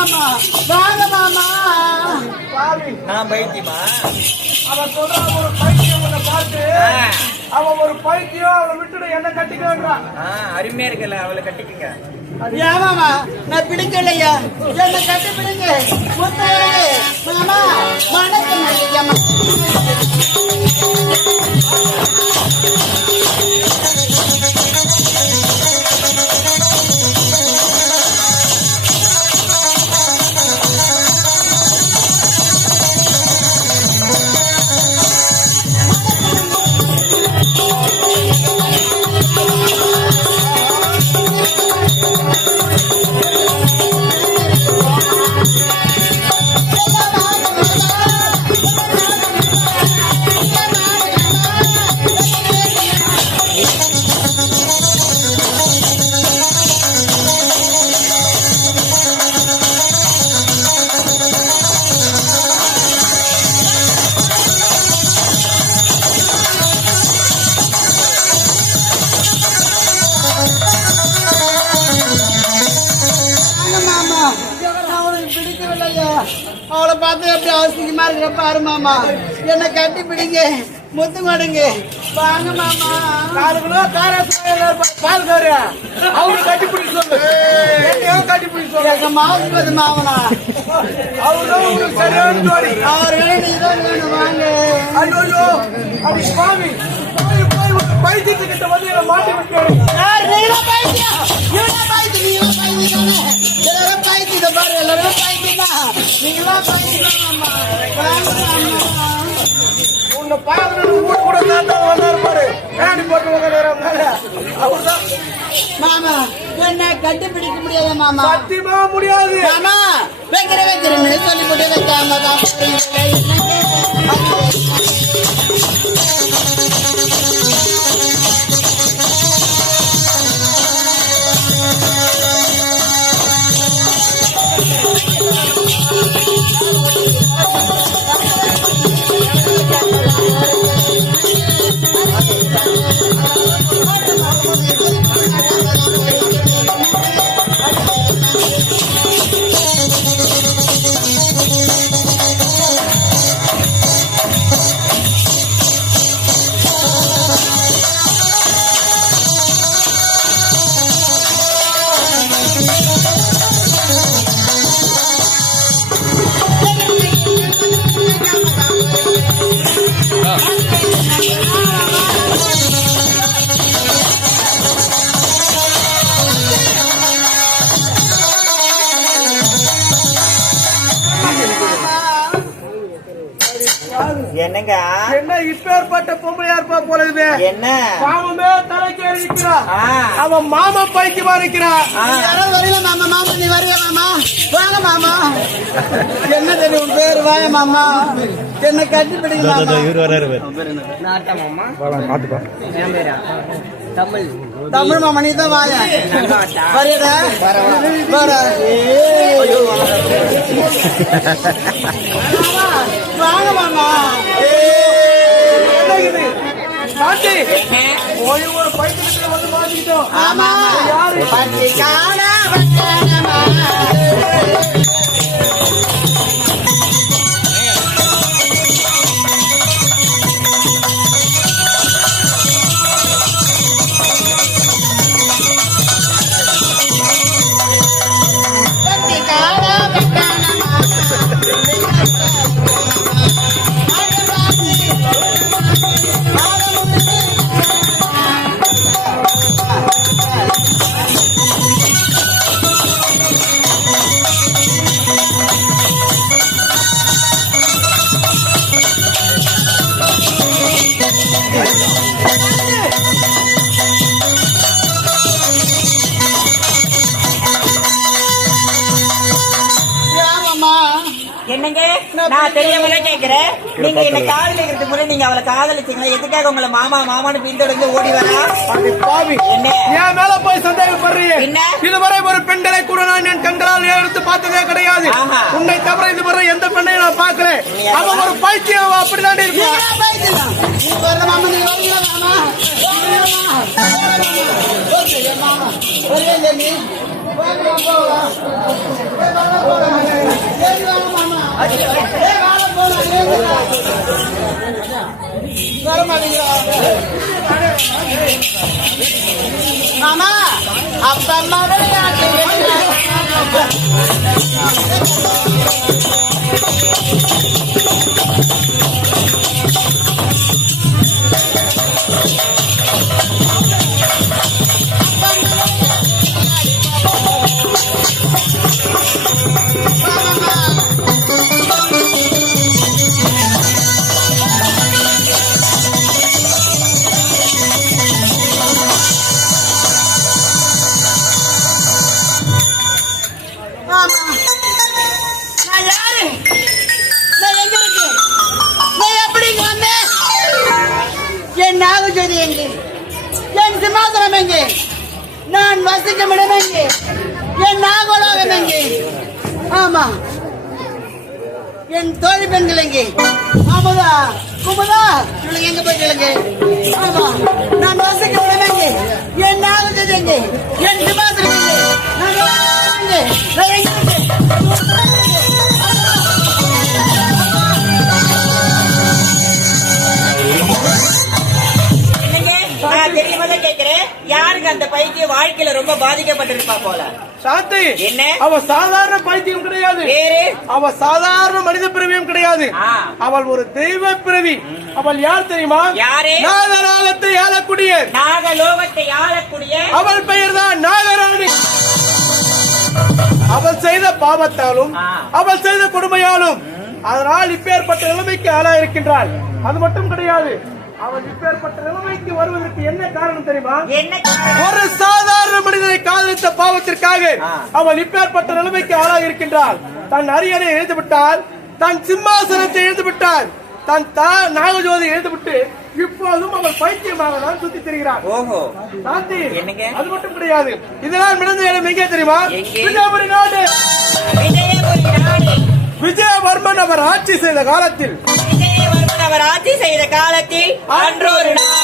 மாமா வாங்க மாமா. நான் பைத்தியமா? அவன் சொல்றான் ஒரு பைத்தியம் உன்னை பார்த்து. அவன் ஒரு பைத்தியம், அவளை விட்டுட்டு என்ன கட்டிக்கிறான். அருமையா இருக்குல்ல, அவளை கட்டிக்குங்க. ஏன் மாமா நான் பிடிக்கலையா? என்ன கட்டி பிடிங்க மாமா. வணக்கம் ஐயம்மா. அவளை பார்த்து எப்படி அவசியமா இருக்கிற பாரு மாமா. என்ன கட்டி பிடிங்க, முத்து மாடுங்க. வாங்க மாமா. காலுக்குள்ள பால் காரு அவரு கட்டி பிடிக்க சொல்லு. கட்டி பிடிக்க சொல்லு. மாவுக்கு மாவனா அவரு சரியான ஜோடி. அவர் வேணும் வாங்க. ஐயோ அப்படி சுவாமி பைத்தியத்துக்கிட்ட வந்து என்ன மாட்டி விட்டாரு. பாரு எல்லாரும் பைத்தியம். நீங்களா பைத்தியம். உன்னை பாக்குறது கூட தாத்தா வந்தாரு பாரு. பேணி போட்டு அவர்தான் மாமா. என்ன கட்டி பிடிக்க முடியாது மாமா. சத்தியமா முடியாது மாமா. வைக்கிறேன்னு சொல்லி போட்டு வைக்காம என்னங்க என்ன இப்பேற்பட்ட பொம்பளையா இருப்பா போலவே. என்ன பாவமே தலைக்கேறி இருக்கிறா. அவன் மாமா பைத்தியமா இருக்கிறா. யாராவது வரல மாமா. மாமா நீ வரைய மாமா. வாங்க மாமா. என்ன தெரியும் உன் பேரு? வாங்க மாமா. என்ன கட்டி பிடிக்க தமிழ் மாமா. நீ தான் வாய வரையடா. வாங்க மாமா. மாட்டி போய் ஒரு பைத்தியத்துல வந்து மாட்டிக்கிட்டோம். ஆமா யாரு என்னங்க நான் தெரியாம கேக்குறேன். நீங்க என்ன காதலிக்கிறது முறை நீங்க அவளை காதலிச்சீங்களா? எதுக்காக உங்களை மாமா மாமான்னு பின்தொடர்ந்து ஓடி வரா? பாவி என்ன என் மேல போய் சந்தேகப்படுறீங்க? என்ன இதுவரை ஒரு பெண்களை கூட நான் என் கண்களால் எடுத்து பார்த்ததே கிடையாது. உன்னை தவிர இதுவரை எந்த பெண்ணையும் நான் பார்க்கல. அவன் ஒரு பைத்தியம் அப்படிதான் இருக்கு. மாமா அப்பா அம்மா நான் யாரு? நான் எங்க இருக்கேன்? நான் எப்படி இங்க வந்தேன்? என் நாகஜோதி எங்கே? என் சிம்மாசனம் எங்கே? நான் வசிக்கும் இடம் எங்கே? என் நாகலோகம் எங்கே? ஆமா, என் தோழி பெண்கள் எங்கே? ஆமாதா குமுதா, இவளுக்கு எங்க போயிட்டு? ஆமா, நான் வசிக்கும் இடம் எங்கே? என் நாகஜோதி எங்கே? என் சிம்மாசனம் எங்கே? நான் எங்கே? நான் எங்க இருக்கேன்? என்னங்க நான் தெரியாம தான் கேக்குறேன், யாருக்கு அந்த பைக்கு வாழ்க்கையில ரொம்ப பாதிக்கப்பட்டிருப்பா போல? சாந்தி, என்ன? அவ சாதாரண பைத்தியம் கிடையாது, வேறு அவ சாதாரண மனித பிறவியும் கிடையாது. அவள் ஒரு தெய்வ பிறவி. அவள் யார் தெரியுமா? யாரு? நாகராகத்தை ஆளக்கூடிய, நாகலோகத்தை ஆளக்கூடிய அவள் பெயர் தான் நாகராணி. அவள் செய்த பாவத்தாலும் அவள் செய்த கொடுமையாலும் அதனால் இப்பேற்பட்ட நிலைமைக்கு ஆளாயிருக்கின்றாள். அது மட்டும் கிடையாது, அவள் இப்பேற்பட்ட நிலைமைக்கு வருவதற்கு என்ன காரணம் தெரியுமா? என்ன காரணம்? ஒரு சாதாரண மனிதனை காதலித்த பாவத்திற்காக அவள் இப்பேற்பட்ட நிலைமைக்கு ஆளாயிருக்கின்றாள். தன் அரியணை எழுந்து விட்டாள், தன் சிம்மாசனத்தை எழுந்து விட்டாள், தன் நாகஜோதி எழுந்துவிட்டு இப்போதும் அவள் பைத்தியமாக தான் சுத்தி திரிகிறார். ஓஹோ சாந்தி, என்னங்க? அது மட்டும் கிடையாது, இதெல்லாம் நடந்த இடம் எங்கே தெரியுமா? எங்கே? விஜயபுரி நாடு. விஜயபுரி நாடு. விஜயவர்மன் அவர் ஆட்சி செய்த காலத்தில் விஜயவர்மன் அவர் ஆட்சி செய்த காலத்தில் அன்றொரு நாள்